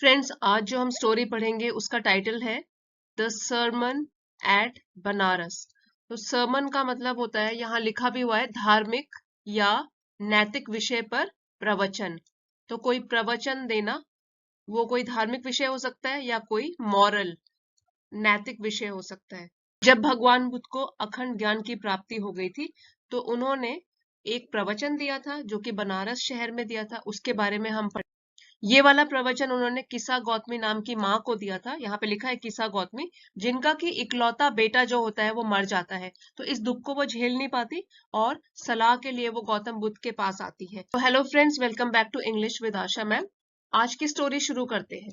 Friends, आज जो हम स्टोरी पढ़ेंगे उसका टाइटल है द सरमन एट बनारस। तो सरमन का मतलब होता है, यहाँ लिखा भी हुआ है, धार्मिक या नैतिक विषय पर प्रवचन। तो कोई प्रवचन देना, वो कोई धार्मिक विषय हो सकता है या कोई मॉरल नैतिक विषय हो सकता है। जब भगवान बुद्ध को अखंड ज्ञान की प्राप्ति हो गई थी, तो उन्होंने एक प्रवचन दिया था जो कि बनारस शहर में दिया था। उसके बारे में हम ये वाला प्रवचन उन्होंने किसा गौतमी नाम की माँ को दिया था। यहाँ पे लिखा है किसा गौतमी, जिनका कि इकलौता बेटा जो होता है वो मर जाता है। तो इस दुख को वो झेल नहीं पाती और सलाह के लिए वो गौतम बुद्ध के पास आती है। तो hello friends, welcome back to English with Asha ma'am. आज की स्टोरी शुरू करते हैं।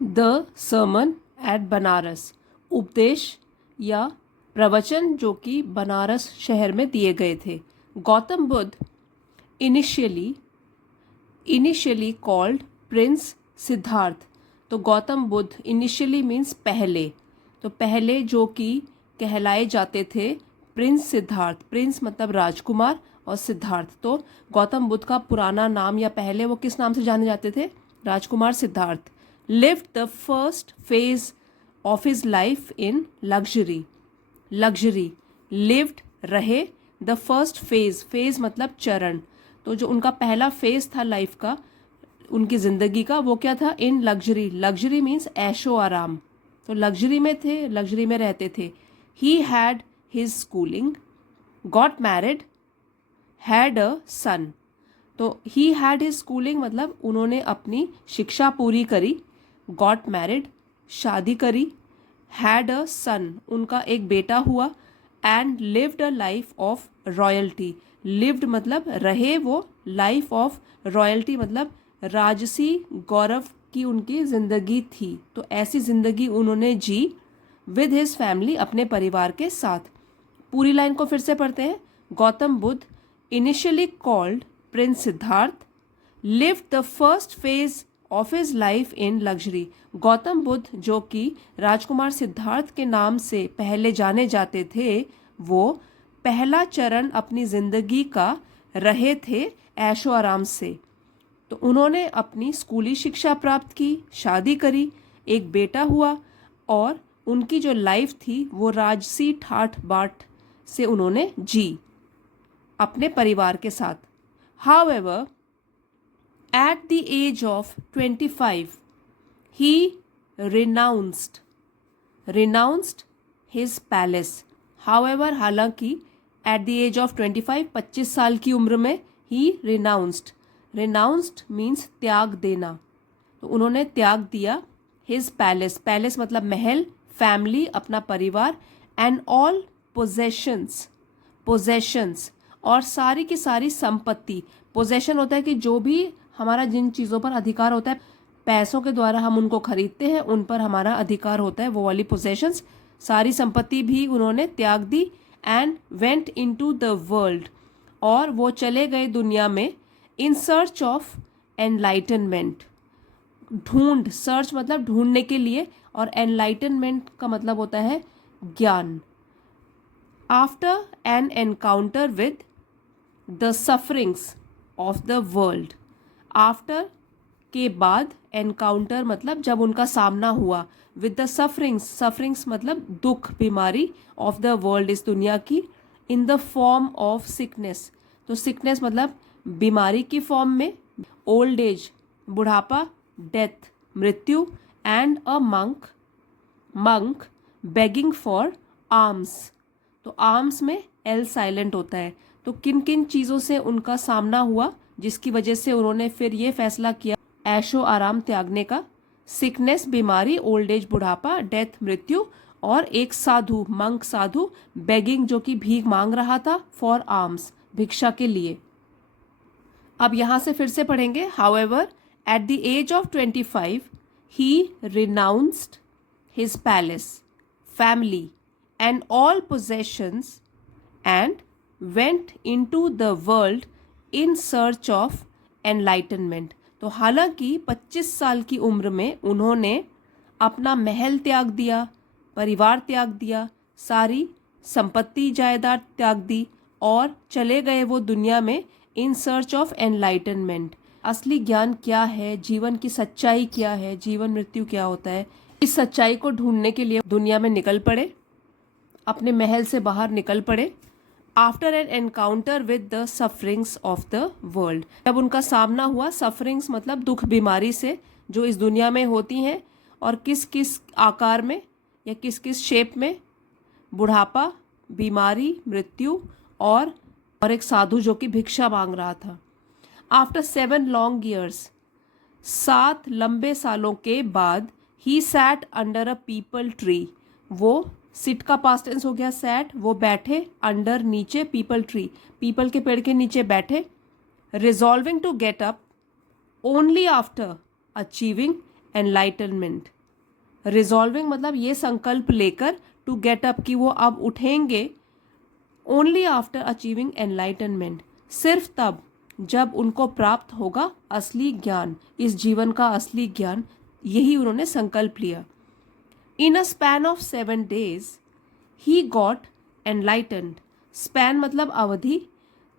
द सरमन एट बनारस, उपदेश या प्रवचन जो कि बनारस शहर में दिए गए थे। Gautam Buddha initially called Prince Siddharth. तो गौतम बुद्ध इनिशियली मीन्स पहले, तो पहले जो कि कहलाए जाते थे प्रिंस सिद्धार्थ। प्रिंस मतलब राजकुमार और सिद्धार्थ, तो गौतम बुद्ध का पुराना नाम या पहले वो किस नाम से जाने जाते थे? राजकुमार Siddhartha. Lived the first phase of his life in luxury lived रहे। द फर्स्ट फेज मतलब चरण। तो जो उनका पहला फेज था लाइफ का, उनकी ज़िंदगी का, वो क्या था? इन लग्जरी मीन्स ऐशो आराम। तो लग्जरी में थे, लग्जरी में रहते थे। He had his schooling, got married, had a son. तो ही हैड हिज स्कूलिंग मतलब उन्होंने अपनी शिक्षा पूरी करी, गॉट मैरिड शादी करी, हैड अ सन उनका एक बेटा हुआ, and lived a life of royalty. Lived मतलब रहे वो, लाइफ ऑफ रॉयल्टी मतलब राजसी गौरव की उनकी जिंदगी थी। तो ऐसी जिंदगी उन्होंने जी विद हिज फैमिली, अपने परिवार के साथ। पूरी लाइन को फिर से पढ़ते हैं। Gautam Buddha initially called Prince Siddharth lived the first phase of his life in luxury. Gautam Buddha जो कि राजकुमार सिद्धार्थ के नाम से पहले जाने जाते थे, वो पहला चरण अपनी जिंदगी का रहे थे ऐशो आराम से। तो उन्होंने अपनी स्कूली शिक्षा प्राप्त की, शादी करी, एक बेटा हुआ, और उनकी जो लाइफ थी वो राजसी ठाठ बाट से उन्होंने जी अपने परिवार के साथ। However, at the age of 25, he renounced his palace. However, हालांकि at the age of 25, 25 साल की उम्र में, he renounced means त्याग देना। तो उन्होंने त्याग दिया his palace मतलब महल, family अपना परिवार, and all possessions और सारी की सारी संपत्ति। पोजेशन होता है कि जो भी हमारा जिन चीज़ों पर अधिकार होता है, पैसों के द्वारा हम उनको खरीदते हैं, उन पर हमारा अधिकार होता है, वो वाली पोजेशंस। सारी संपत्ति भी उन्होंने त्याग दी। And went into the world, और वो चले गए दुनिया में, in search of enlightenment. Search मतलब ढूंढने के लिए, और एनलाइटनमेंट का मतलब होता है ज्ञान। After N encounter with the sufferings of the world. After के बाद, एनकाउंटर मतलब जब उनका सामना हुआ, विद द सफरिंग्स मतलब दुख, बीमारी, ऑफ द वर्ल्ड इस दुनिया की, in the form of sickness. तो सिकनेस मतलब बीमारी की फॉर्म में, ओल्ड एज बुढ़ापा, डेथ मृत्यु, and a monk begging for arms. तो आर्म्स में एल साइलेंट होता है। तो किन किन चीज़ों से उनका सामना हुआ जिसकी वजह से उन्होंने फिर ये फैसला किया ऐशो आराम त्यागने का? सिकनेस बीमारी, ओल्ड एज बुढ़ापा, डेथ मृत्यु, और एक साधु, मंक साधु, बेगिंग जो कि भीख मांग रहा था, फॉर आर्म्स भिक्षा के लिए। अब यहाँ से फिर से पढ़ेंगे। However, at the age of 25, he renounced his palace, family, and all possessions, and went into the world in search of enlightenment। तो हालांकि 25 साल की उम्र में उन्होंने अपना महल त्याग दिया, परिवार त्याग दिया, सारी संपत्ति जायदाद त्याग दी, और चले गए वो दुनिया में इन सर्च ऑफ एनलाइटनमेंट, असली ज्ञान क्या है, जीवन की सच्चाई क्या है, जीवन मृत्यु क्या होता है, इस सच्चाई को ढूंढने के लिए दुनिया में निकल पड़े, अपने महल से बाहर निकल पड़े। After N encounter with the sufferings of the world, जब उनका सामना हुआ, सफरिंग्स मतलब दुख बीमारी से जो इस दुनिया में होती हैं, और किस किस आकार में या किस किस शेप में, बुढ़ापा, बीमारी, मृत्यु और एक साधु जो कि भिक्षा मांग रहा था। आफ्टर 7 लॉन्ग ईयर्स, 7 लंबे सालों के बाद, he sat under a people tree, वो सिट का पास्ट टेंस हो गया सैट, वो बैठे, अंडर नीचे, पीपल ट्री पीपल के पेड़ के नीचे बैठे, resolving to get up only after achieving enlightenment. Resolving मतलब ये संकल्प लेकर, टू गेट अप कि वो अब उठेंगे, ओनली आफ्टर अचीविंग एनलाइटनमेंट सिर्फ तब जब उनको प्राप्त होगा असली ज्ञान, इस जीवन का असली ज्ञान, यही उन्होंने संकल्प लिया। In a span of 7 days he got enlightened, span मतलब अवधि,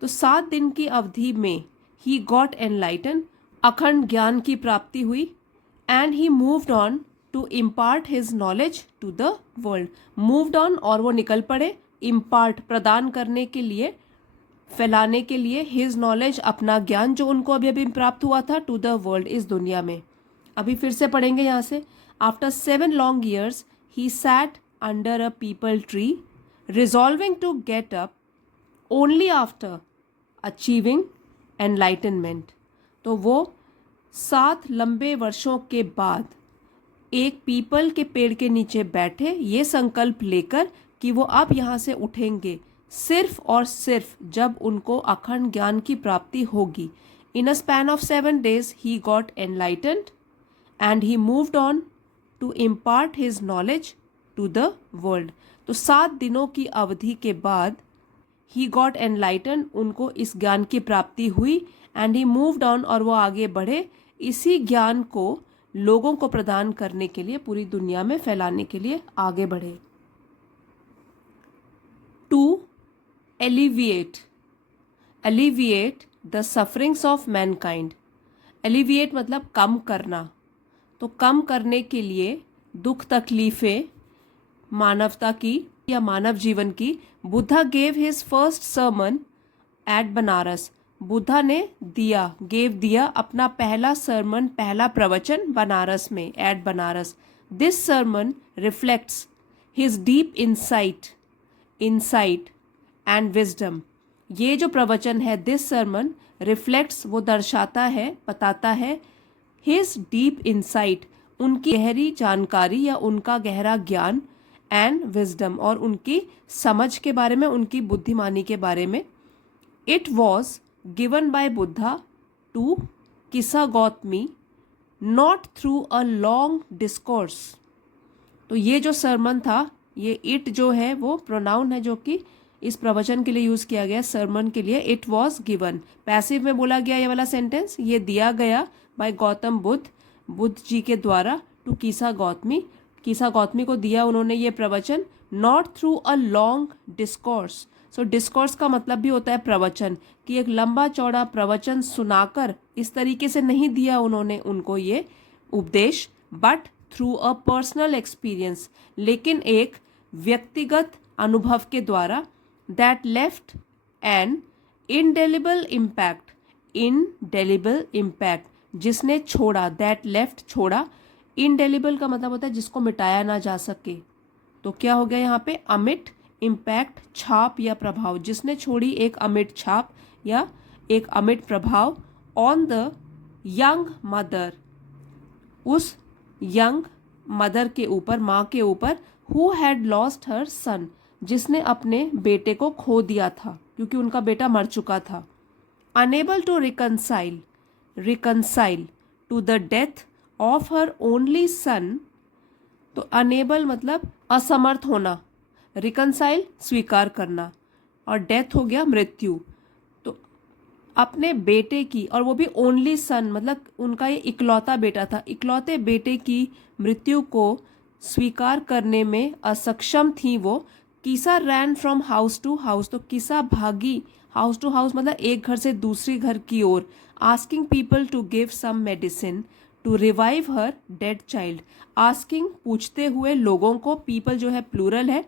तो 7 दिन की अवधि में ही गॉट एनलाइटन, अखंड ज्ञान की प्राप्ति हुई। And he moved on to impart his knowledge to the world, moved on और वो निकल पड़े, इम्पार्ट प्रदान करने के लिए, फैलाने के लिए, हिज नॉलेज अपना ज्ञान जो उनको अभी अभी प्राप्त हुआ था, टू द वर्ल्ड इस दुनिया में। अभी फिर से पढ़ेंगे यहाँ से। After 7 long years he sat under a peepal tree resolving to get up only after achieving enlightenment। तो वो 7 लंबे वर्षों के बाद एक पीपल के पेड़ के नीचे बैठे, ये संकल्प लेकर कि वो अब यहाँ से उठेंगे सिर्फ और सिर्फ जब उनको अखंड ज्ञान की प्राप्ति होगी। In a span of 7 days he got enlightened and he moved on to impart his knowledge to the world। तो 7 दिनों की अवधि के बाद he got enlightened, उनको इस ज्ञान की प्राप्ति हुई, and he moved on और वो आगे बढ़े, इसी ज्ञान को लोगों को प्रदान करने के लिए, पूरी दुनिया में फैलाने के लिए आगे बढ़े। To alleviate, alleviate the sufferings of mankind, alleviate मतलब कम करना, तो कम करने के लिए दुख तकलीफें मानवता की या मानव जीवन की, Buddha gave his first sermon at Banaras, Buddha ने दिया, गेव दिया अपना पहला सर्मन, पहला प्रवचन बनारस में, at Banaras. This sermon reflects his deep insight and wisdom, ये जो प्रवचन है, दिस सर्मन रिफ्लेक्ट्स वो दर्शाता है, बताता है, हिज डीप इंसाइट उनकी गहरी जानकारी या उनका गहरा ज्ञान, एंड विजडम और उनकी समझ के बारे में, उनकी बुद्धिमानी के बारे में। It was given by Buddha to Kisa Gautami not through a long discourse, तो ये जो सरमन था, ये इट जो है वो प्रोनाउन है जो कि इस प्रवचन के लिए यूज किया गया, सरमन के लिए। इट वॉज गिवन, पैसिव में बोला गया ये वाला सेंटेंस, ये दिया गया बाय गौतम बुद्ध, बुद्ध जी के द्वारा, टू किसा गौतमी, किसा गौतमी को दिया उन्होंने ये प्रवचन, not through a long discourse. So discourse का मतलब भी होता है प्रवचन, कि एक लंबा चौड़ा प्रवचन सुनाकर इस तरीके से नहीं दिया उन्होंने उनको ये उपदेश, but through a personal experience, लेकिन एक व्यक्तिगत अनुभव के द्वारा, that left N indelible impact, indelible impact जिसने छोड़ा, दैट लेफ्ट छोड़ा, इनडेलिबल का मतलब होता है जिसको मिटाया ना जा सके, तो क्या हो गया यहाँ पे, अमिट, इम्पैक्ट छाप या प्रभाव, जिसने छोड़ी एक अमिट छाप या एक अमिट प्रभाव, ऑन द यंग मदर, उस यंग मदर के ऊपर, माँ के ऊपर, हु हैड लॉस्ट हर सन, जिसने अपने बेटे को खो दिया था क्योंकि उनका बेटा मर चुका था। Unable to reconcile to the death of her only son, तो अनेबल मतलब असमर्थ होना, रिकनसाइल स्वीकार करना, और डेथ हो गया मृत्यु, तो अपने बेटे की, और वो भी ओनली सन मतलब उनका ये इकलौता बेटा था, इकलौते बेटे की मृत्यु को स्वीकार करने में असक्षम थी वो। Kisa ran from house to house, तो किसा भागी, हाउस टू हाउस मतलब एक घर से दूसरे घर की ओर, asking people to give some medicine to revive her dead child. Asking पूछते हुए लोगों को, पीपल जो है प्लूरल है,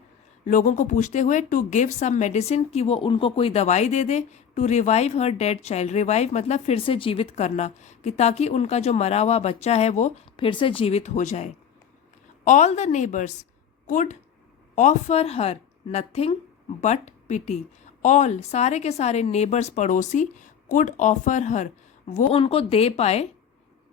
लोगों को पूछते हुए, टू गिव सम मेडिसिन कि वो उनको कोई दवाई दे दे, to revive her dead child, revive मतलब फिर से जीवित करना, कि ताकि उनका जो मरा हुआ बच्चा है वो फिर से जीवित हो जाए। All the neighbours could offer her nothing but pity. All सारे के सारे नेबर्स पड़ोसी, कुड ऑफर हर वो उनको दे पाए,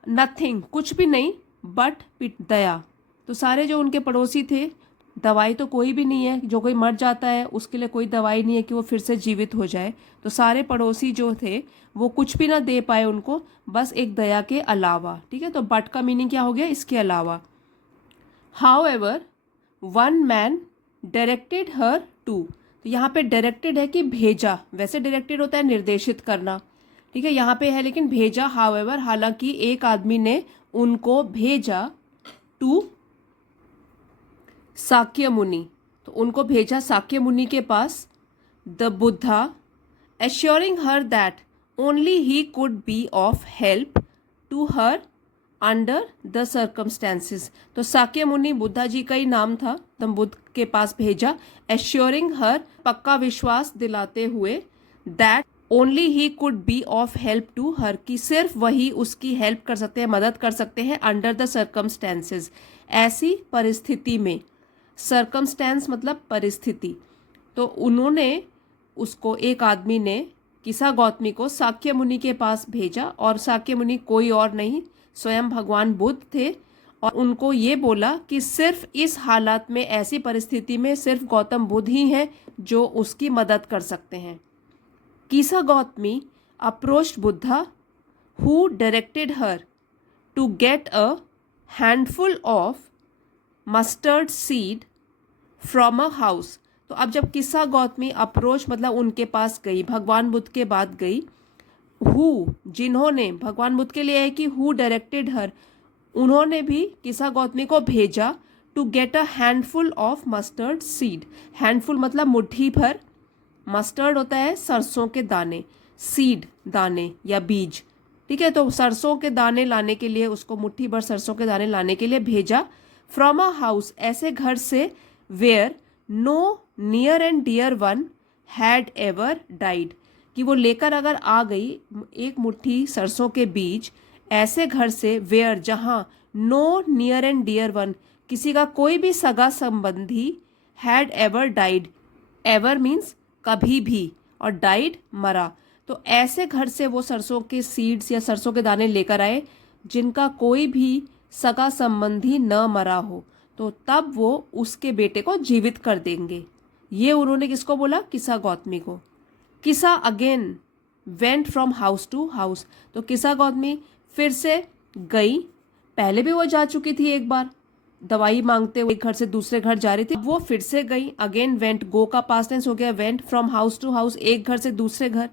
नथिंग कुछ भी नहीं, बट पिट दया। तो सारे जो उनके पड़ोसी थे, दवाई तो कोई भी नहीं है, जो कोई मर जाता है उसके लिए कोई दवाई नहीं है कि वो फिर से जीवित हो जाए। तो सारे पड़ोसी जो थे वो कुछ भी ना दे पाए उनको, बस एक दया के अलावा। ठीक है, तो बट का मीनिंग क्या हो गया, इसके अलावा। However one man directed her to. तो यहाँ पे डायरेक्टेड है कि भेजा, वैसे डायरेक्टेड होता है निर्देशित करना, ठीक है, यहाँ पे है लेकिन भेजा। हाउएवर हालांकि एक आदमी ने उनको भेजा, टू साक्य मुनि, तो उनको भेजा साक्य मुनि के पास। The Buddha assuring her that only he could be of help to her under the circumstances. तो साक्य मुनि बुद्धा जी का ही नाम था, तब बुद्ध के पास भेजा, एश्योरिंग हर पक्का विश्वास दिलाते हुए, that only he could be of help to her कि सिर्फ वही उसकी हेल्प कर सकते हैं, मदद कर सकते हैं, अंडर द सर्कमस्टेंसेस ऐसी परिस्थिति में। सर्कमस्टेंस मतलब परिस्थिति। तो उन्होंने उसको, एक आदमी ने किसा गौतमी को साक्य मुनि के पास भेजा, और साक्य मुनि कोई और नहीं स्वयं भगवान बुद्ध थे, और उनको ये बोला कि सिर्फ इस हालात में, ऐसी परिस्थिति में सिर्फ गौतम बुद्ध ही हैं जो उसकी मदद कर सकते हैं। Kisa Gautami approached Buddha who directed her to get a handful of mustard seed from a house. तो अब जब किस्सा गौतमी अप्रोच मतलब उनके पास गई, भगवान बुद्ध के बाद गई, हु जिन्होंने, भगवान बुद्ध के लिए है कि हु डायरेक्टेड हर, उन्होंने भी किस्सा गौतमी को भेजा, to get a handful of mustard seed. Handful मतलब मुट्ठी भर, मस्टर्ड होता है सरसों के दाने, सीड दाने या बीज, ठीक है, तो सरसों के दाने लाने के लिए, उसको मुट्ठी भर सरसों के दाने लाने के लिए भेजा। फ्रॉम अ हाउस ऐसे घर से, where no near and dear one had ever died कि वो लेकर अगर आ गई एक मुट्ठी सरसों के बीज ऐसे घर से, वेयर जहाँ, no near and dear one किसी का कोई भी सगा संबंधी, had ever died, ever means कभी भी, और डाइड मरा। तो ऐसे घर से वो सरसों के सीड्स या सरसों के दाने लेकर आए जिनका कोई भी सगा संबंधी न मरा हो, तो तब वो उसके बेटे को जीवित कर देंगे। ये उन्होंने किसको बोला, किसा गौतमी को। Kisa again went from house to house. तो किसा गौतमी फिर से गई, पहले भी वो जा चुकी थी एक बार, दवाई मांगते हुए एक घर से दूसरे घर जा रही थी, वो फिर से गई। अगेन वेंट, गो का पास्ट टेंस हो गया, went from house to house, एक घर से दूसरे घर।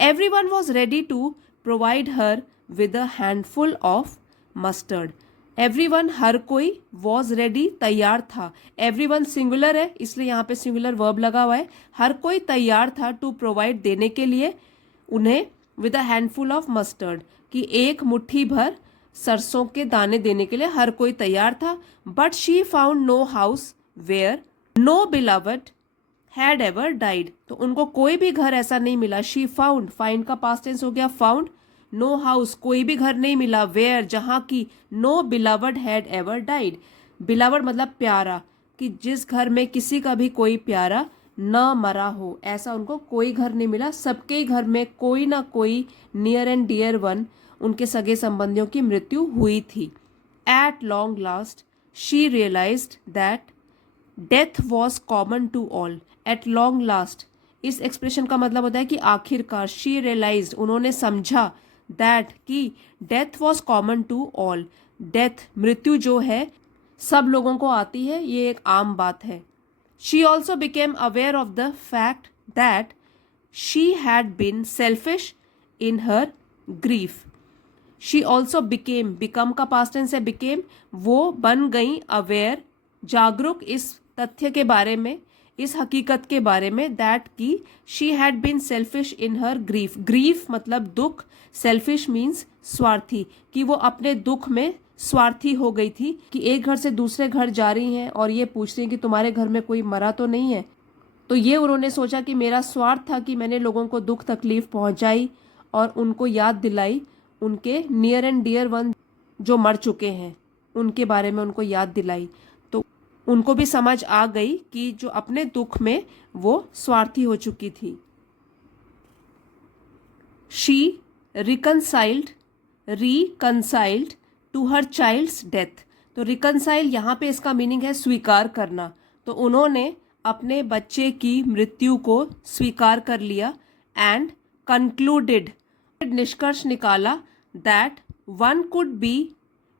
Everyone was ready to provide her with a handful of mustard. Everyone हर कोई, वॉज रेडी तैयार था, एवरीवन सिंगुलर है इसलिए यहाँ पे सिंगुलर वर्ब लगा हुआ है, हर कोई तैयार था टू प्रोवाइड देने के लिए उन्हें, with a handful of mustard कि एक मुट्ठी भर सरसों के दाने देने के लिए हर कोई तैयार था। But she found no house where no beloved had ever died. तो उनको कोई भी घर ऐसा नहीं मिला। शी फाउंड, फाइंड का पास्ट टेंस हो गया फाउंड, नो हाउस कोई भी घर नहीं मिला, वेयर जहाँ की, no beloved had ever died, beloved मतलब प्यारा, कि जिस घर में किसी का भी कोई प्यारा न मरा हो, ऐसा उनको कोई घर नहीं मिला। सबके घर में कोई ना कोई नियर एंड डियर वन, उनके सगे संबंधियों की मृत्यु हुई थी। At long last she realized that death was common to all. At long last, इस एक्सप्रेशन का मतलब होता है कि आखिरकार, शी रियलाइज्ड उन्होंने समझा, दैट कि death was common to all, death मृत्यु जो है सब लोगों को आती है, ये एक आम बात है। She also became aware of the fact that she had been selfish in her grief. She also became, become का पास्ट टेंस है बिकेम, वो बन गई अवेयर, जागरूक इस तथ्य के बारे में, इस हकीकत के बारे में दैट की she had been selfish in her grief. Grief मतलब दुख, सेल्फिश मीन्स स्वार्थी, कि वो अपने दुख में स्वार्थी हो गई थी, कि एक घर से दूसरे घर जा रही हैं और ये पूछ रही हैं कि तुम्हारे घर में कोई मरा तो नहीं है। तो ये उन्होंने सोचा कि मेरा स्वार्थ था कि मैंने लोगों को दुख तकलीफ पहुंचाई और उनको याद दिलाई उनके नियर एंड डियर वन जो मर चुके हैं, उनके बारे में उनको याद दिलाई। तो उनको भी समझ आ गई कि जो अपने दुख में वो स्वार्थी हो चुकी थी। She reconciled to her child's death. तो रिकनसाइल यहाँ पे इसका मीनिंग है स्वीकार करना। तो उन्होंने अपने बच्चे की मृत्यु को स्वीकार कर लिया एंड कंक्लूडेड, निष्कर्ष निकाला that one could be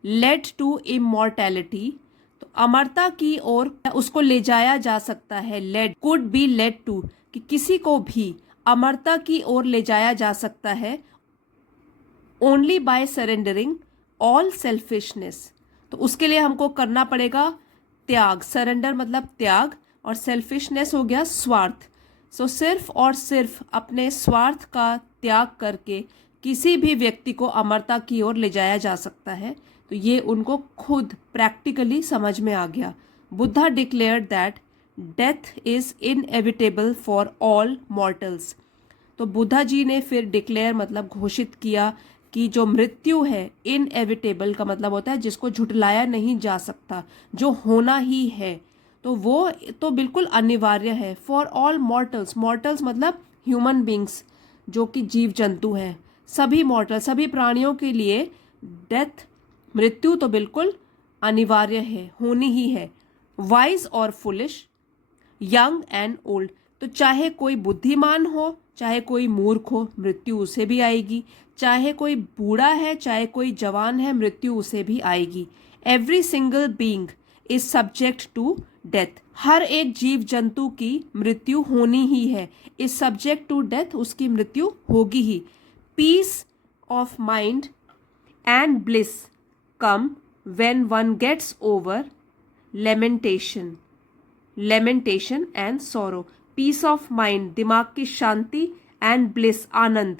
led to immortality. तो अमरता की ओर उसको ले जाया जा सकता है। Led, could be led to, कि किसी को भी अमरता की ओर ले जाया जा सकता है only by surrendering all selfishness. तो उसके लिए हमको करना पड़ेगा त्याग। सरेंडर मतलब त्याग और सेल्फिशनेस हो गया स्वार्थ। सो सिर्फ और सिर्फ अपने स्वार्थ का त्याग करके किसी भी व्यक्ति को अमरता की ओर ले जाया जा सकता है। तो ये उनको खुद प्रैक्टिकली समझ में आ गया। Buddha declared that death is inevitable for all mortals. तो बुद्धा जी ने फिर डिक्लेयर मतलब घोषित किया कि जो मृत्यु है, इनएविटेबल का मतलब होता है जिसको झुटलाया नहीं जा सकता, जो होना ही है, तो वो तो बिल्कुल अनिवार्य है। फॉर ऑल मॉर्टल्स, मॉर्टल्स मतलब ह्यूमन बींग्स, जो कि जीव जंतु हैं, सभी मॉर्टल, सभी प्राणियों के लिए डेथ, मृत्यु तो बिल्कुल अनिवार्य है, होनी ही है। वाइज और फुलिश, यंग एंड ओल्ड। तो चाहे कोई बुद्धिमान हो, चाहे कोई मूर्ख हो, मृत्यु उसे भी आएगी। चाहे कोई बूढ़ा है, चाहे कोई जवान है, मृत्यु उसे भी आएगी। Every single being is subject to death. हर एक जीव जंतु की मृत्यु होनी ही है। इज सब्जेक्ट टू डेथ, उसकी मृत्यु होगी ही। Peace of mind and bliss come when one gets over lamentation and sorrow. Peace of mind दिमाग की शांति, एंड ब्लिस आनंद,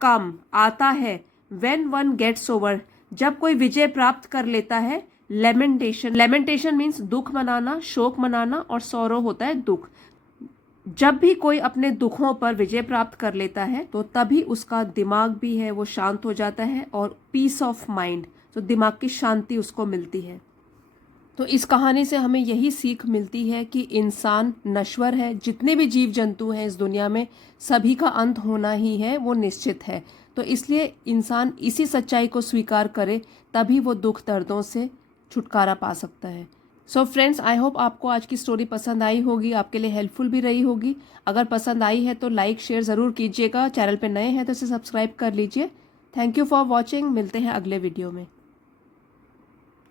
कम आता है, व्हेन वन गेट्स ओवर जब कोई विजय प्राप्त कर लेता है, लेमेंटेशन मीन्स दुख मनाना, शोक मनाना, और सौरो होता है दुख। जब भी कोई अपने दुखों पर विजय प्राप्त कर लेता है तो तभी उसका दिमाग भी है वो शांत हो जाता है, और पीस ऑफ माइंड, तो दिमाग की शांति उसको मिलती है। तो इस कहानी से हमें यही सीख मिलती है कि इंसान नश्वर है। जितने भी जीव जंतु हैं इस दुनिया में, सभी का अंत होना ही है, वो निश्चित है। तो इसलिए इंसान इसी सच्चाई को स्वीकार करे, तभी वो दुख दर्दों से छुटकारा पा सकता है। सो फ्रेंड्स, आई होप आपको आज की स्टोरी पसंद आई होगी, आपके लिए हेल्पफुल भी रही होगी। अगर पसंद आई है तो लाइक शेयर ज़रूर कीजिएगा। चैनल पे नए हैं तो इसे सब्सक्राइब कर लीजिए। Thank you for watching. मिलते हैं अगले वीडियो में।